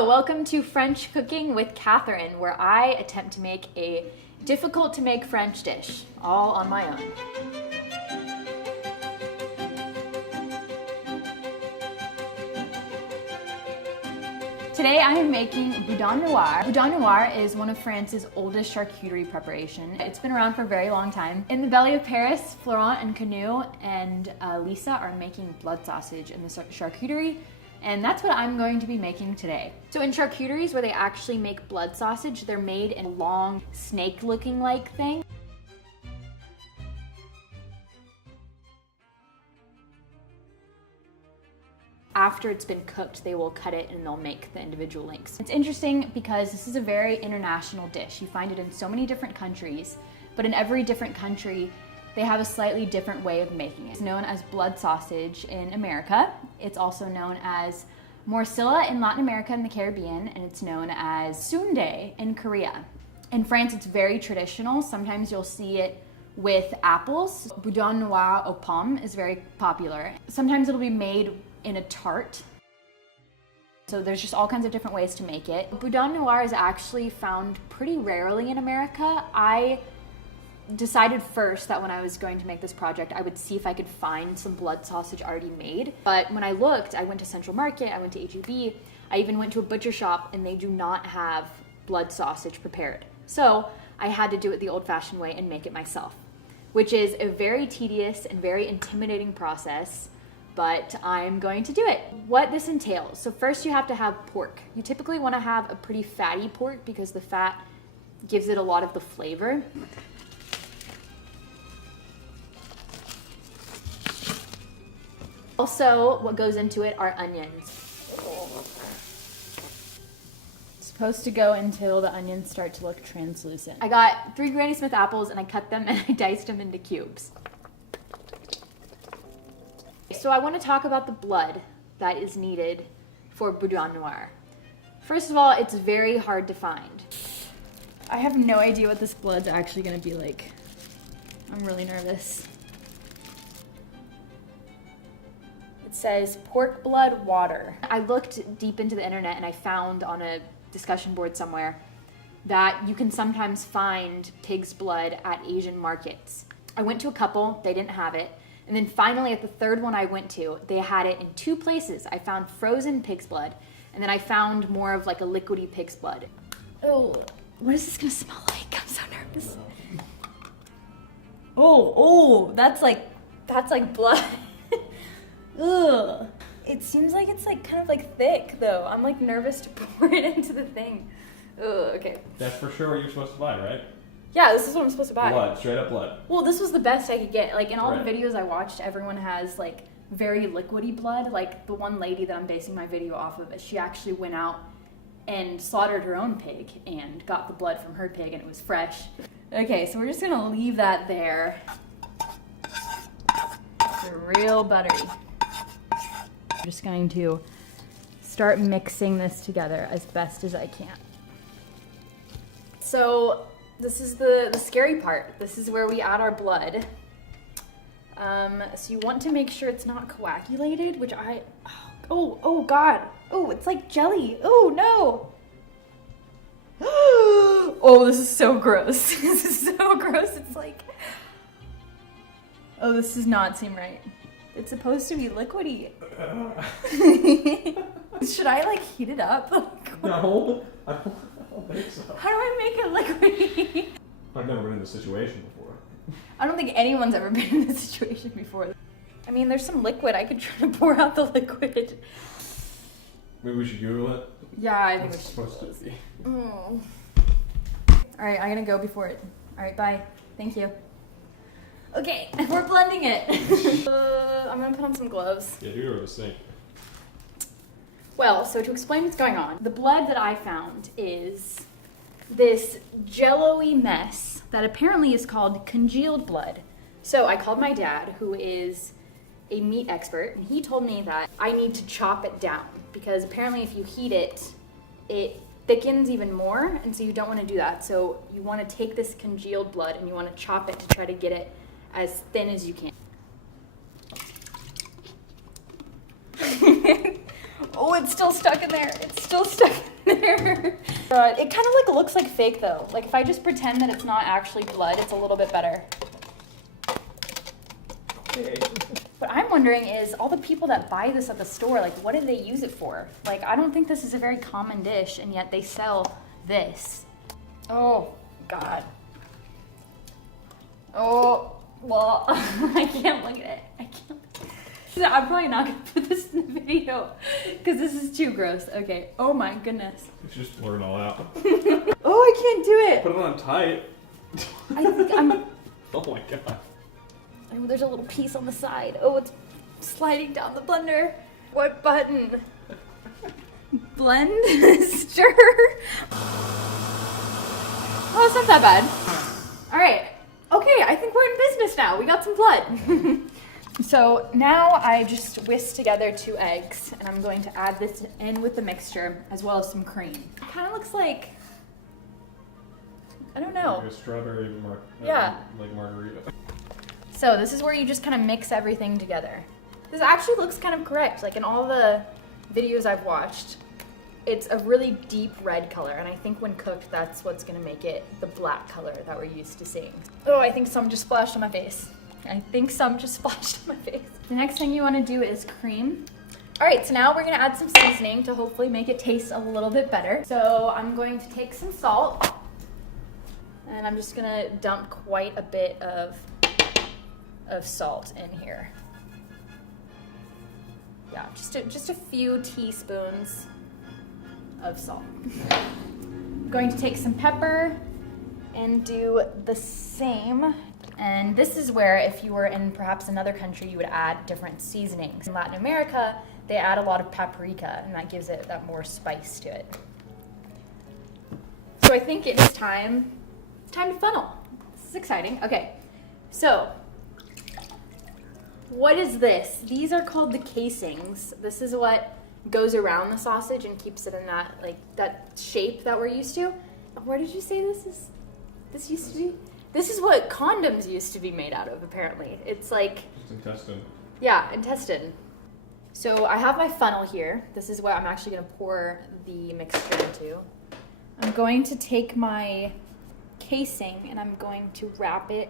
Hello, welcome to French Cooking with Catherine, where I attempt to make a difficult to make French dish, all on my own. Today I am making Boudin Noir. Boudin Noir is one of France's oldest charcuterie preparation. It's been around for a very long time. In the belly of Paris, Florent and Canu and Lisa are making blood sausage in the charcuterie, and that's what I'm going to be making today. So in charcuteries where they actually make blood sausage, they're made in a long snake-looking like thing. After it's been cooked, they will cut it and they'll make the individual links. It's interesting because this is a very international dish. You find it in so many different countries, but in every different country, they have a slightly different way of making it. It's known as blood sausage in America. It's also known as morcilla in Latin America and the Caribbean, and it's known as sundae in Korea. In France, it's very traditional. Sometimes you'll see it with apples. Boudin Noir aux pommes is very popular. Sometimes it'll be made in a tart. So there's just all kinds of different ways to make it. Boudin Noir is actually found pretty rarely in America. I decided first that when I was going to make this project, I would see if I could find some blood sausage already made. But when I looked, I went to Central Market, I went to H-E-B, I even went to a butcher shop, and they do not have blood sausage prepared. So I had to do it the old-fashioned way and make it myself, which is a very tedious and very intimidating process, but I'm going to do it. What this entails, so first you have to have pork. You typically want to have a pretty fatty pork because the fat gives it a lot of the flavor. Also, what goes into it are onions. It's supposed to go until the onions start to look translucent. I got 3 Granny Smith apples and I cut them and I diced them into cubes. So I want to talk about the blood that is needed for Boudin Noir. First of all, it's very hard to find. I have no idea what this blood's actually going to be like. I'm really nervous. It says pork blood water. I looked deep into the internet and I found on a discussion board somewhere that you can sometimes find pig's blood at Asian markets. I went to a couple, they didn't have it. And then finally at the third one I went to, they had it in 2 places. I found frozen pig's blood, and then I found more of like a liquidy pig's blood. Oh, what is this gonna smell like? I'm so nervous. Oh, that's like blood. Ugh. It seems like it's like kind of like thick though. I'm like nervous to pour it into the thing. Ugh, okay. That's for sure what you're supposed to buy, right? Yeah, this is what I'm supposed to buy. Blood, straight up blood. Well, this was the best I could get. Like in all Right. the videos I watched, everyone has like very liquidy blood. Like the one lady that I'm basing my video off of, she actually went out and slaughtered her own pig and got the blood from her pig and it was fresh. Okay, so we're just gonna leave that there. It's real buttery. I'm just going to start mixing this together as best as I can. So this is the scary part. This is where we add our blood. So you want to make sure it's not coagulated, which oh God. Oh, it's like jelly. Oh no. Oh, this is so gross. This is so gross. It's like, oh, this does not seem right. It's supposed to be liquidy. Should I like heat it up? No, I don't think so. How do I make it liquidy? I've never been in this situation before. I don't think anyone's ever been in this situation before. I mean, there's some liquid. I could try to pour out the liquid. Maybe we should Google it. Yeah, I think What's we it supposed to be? All right, I'm gonna go before it. All right, bye. Thank you. Okay, we're blending it. I'm gonna put on some gloves. Yeah, do it over the sink. Well, so to explain what's going on, the blood that I found is this jello-y mess that apparently is called congealed blood. So I called my dad, who is a meat expert, and he told me that I need to chop it down because apparently if you heat it, it thickens even more, and so you don't want to do that. So you want to take this congealed blood and you want to chop it to try to get it as thin as you can. Oh, it's still stuck in there. It's still stuck. here. It kind of like looks like fake though. Like if I just pretend that it's not actually blood, it's a little bit better. What I'm wondering is all the people that buy this at the store, like what do they use it for? Like I don't think this is a very common dish and yet they sell this. Oh God. Oh, well, I can't look at it. I can't. I'm probably not gonna put this in the video because this is too gross. Okay. Oh my goodness. It's just blur it all out. Oh, I can't do it. Put it on tight. I think I'm. Oh my God. Oh, there's a little piece on the side. Oh, it's sliding down the blender. What button? Blend? Stir? Oh, it's not that bad. All right. Okay, I think we're in business now. We got some blood. So now I just whisk together 2 eggs and I'm going to add this in with the mixture as well as some cream. It kind of looks like, I don't know. Like a strawberry like margarita. So this is where you just kind of mix everything together. This actually looks kind of correct. Like in all the videos I've watched, it's a really deep red color. And I think when cooked, that's what's gonna make it the black color that we're used to seeing. Oh, I think some just splashed on my face. The next thing you wanna do is cream. All right, so now we're gonna add some seasoning to hopefully make it taste a little bit better. So I'm going to take some salt and I'm just gonna dump quite a bit of salt in here. Yeah, just a few teaspoons of salt. I'm going to take some pepper and do the same. And this is where if you were in perhaps another country, you would add different seasonings. In Latin America, they add a lot of paprika and that gives it that more spice to it. So I think it is time to funnel. This is exciting. Okay, so what is this? These are called the casings. This is what goes around the sausage and keeps it in that that shape that we're used to. Where did you say this used to be? This is what condoms used to be made out of, apparently. It's like... It's intestine. Yeah, intestine. So I have my funnel here. This is what I'm actually going to pour the mixture into. I'm going to take my casing and I'm going to wrap it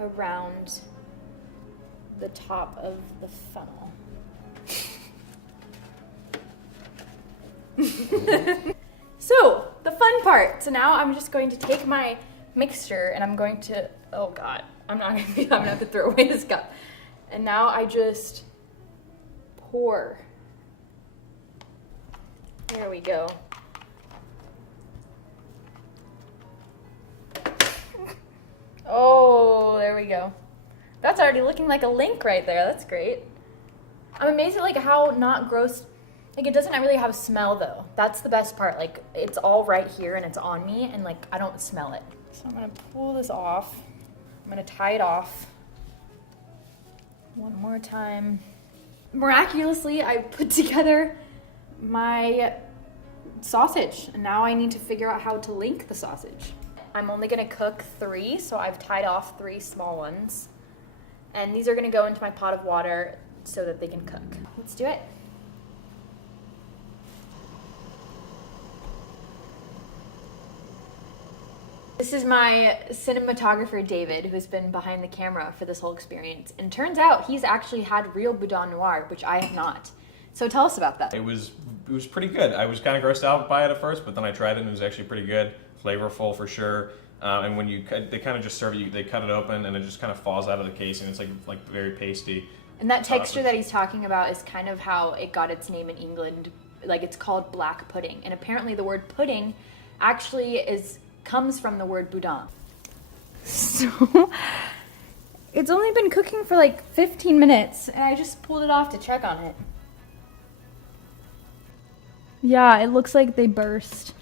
around the top of the funnel. So, the fun part. So now I'm just going to take my mixture and I'm going to, oh God, I'm gonna have to throw away this cup. And now I just pour. There we go. Oh, there we go. That's already looking like a link right there. That's great. I'm amazed at like how not gross. Like it doesn't really have a smell though. That's the best part. Like it's all right here and it's on me and like I don't smell it. So I'm gonna pull this off. I'm gonna tie it off. One more time. Miraculously, I put together my sausage and now I need to figure out how to link the sausage. I'm only gonna cook 3, so I've tied off 3 small ones. And these are gonna go into my pot of water so that they can cook. Let's do it. This is my cinematographer, David, who's been behind the camera for this whole experience. And turns out he's actually had real Boudin Noir, which I have not. So tell us about that. It was pretty good. I was kind of grossed out by it at first, but then I tried it and it was actually pretty good. Flavorful for sure. And when they kind of just serve it, they cut it open and it just kind of falls out of the casing. It's like very pasty. And that texture that he's talking about is kind of how it got its name in England. Like it's called black pudding. And apparently the word pudding actually comes from the word Boudin. So it's only been cooking for like 15 minutes and I just pulled it off to check on it. Yeah, it looks like they burst.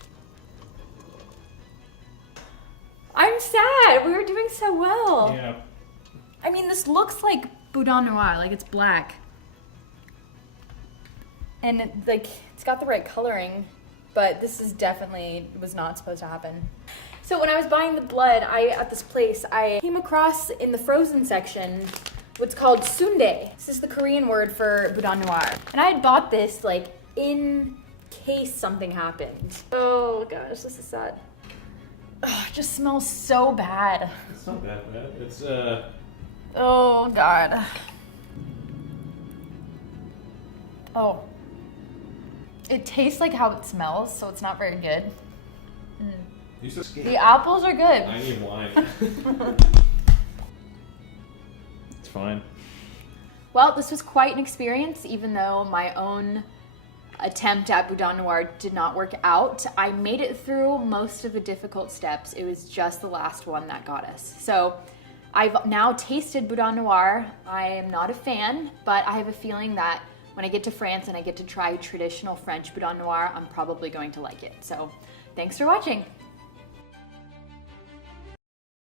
I'm sad. We were doing so well. Yeah. I mean, this looks like Boudin Noir, like it's black. And it's got the right coloring, but this is definitely was not supposed to happen. So when I was buying the blood, at this place, I came across in the frozen section what's called sundae. This is the Korean word for Boudin Noir. And I had bought this like in case something happened. Oh gosh, this is sad. Oh, it just smells so bad. It's not that bad. It's Oh God. Oh. It tastes like how it smells, so it's not very good. You said The apples are good. I need wine. It's fine. Well, this was quite an experience, even though my own attempt at Boudin Noir did not work out. I made it through most of the difficult steps. It was just the last one that got us. So I've now tasted Boudin Noir. I am not a fan, but I have a feeling that when I get to France and I get to try traditional French Boudin Noir, I'm probably going to like it. So thanks for watching.